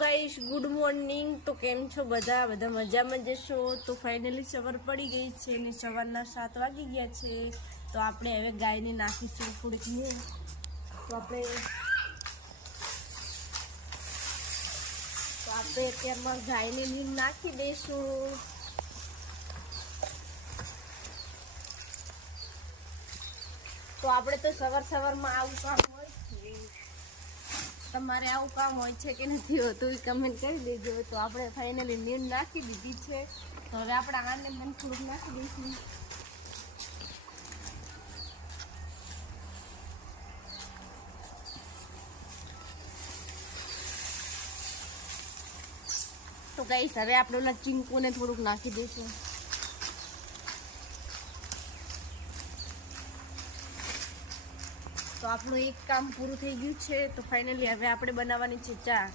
Guys good morning. તો કેમ છો બધા મજામાં જશો। તો ફાઇનલી સવાર પડી ગઈ છે અને સવારના 7 વાગી ગયા છે। તો આપણે હવે ગાયને નાખીશું થોડીક નીર। તો આપણે અત્યારમાં ગાયને નીર નાખી દઈશું। તો આપણે તો સવારમાં આવું કામ હોય છે। તમારે આવું કામ હોય છે કે નથી હોતું એ કમેન્ટ કરી દેજો। તો આપણે ફાઇનલી નીર નાખી દીધી છે। તો હવે આપણે આને મને થોડુંક નાખી દઈશું। તો ગાઈસ હવે આપણે ઓલા ચીંકુને થોડુંક નાખી દઈશું। તો આપણું એક કામ પૂરું થઈ ગયું છે। તો ફાઇનલી હવે આપણે બનાવવાની છે ચા।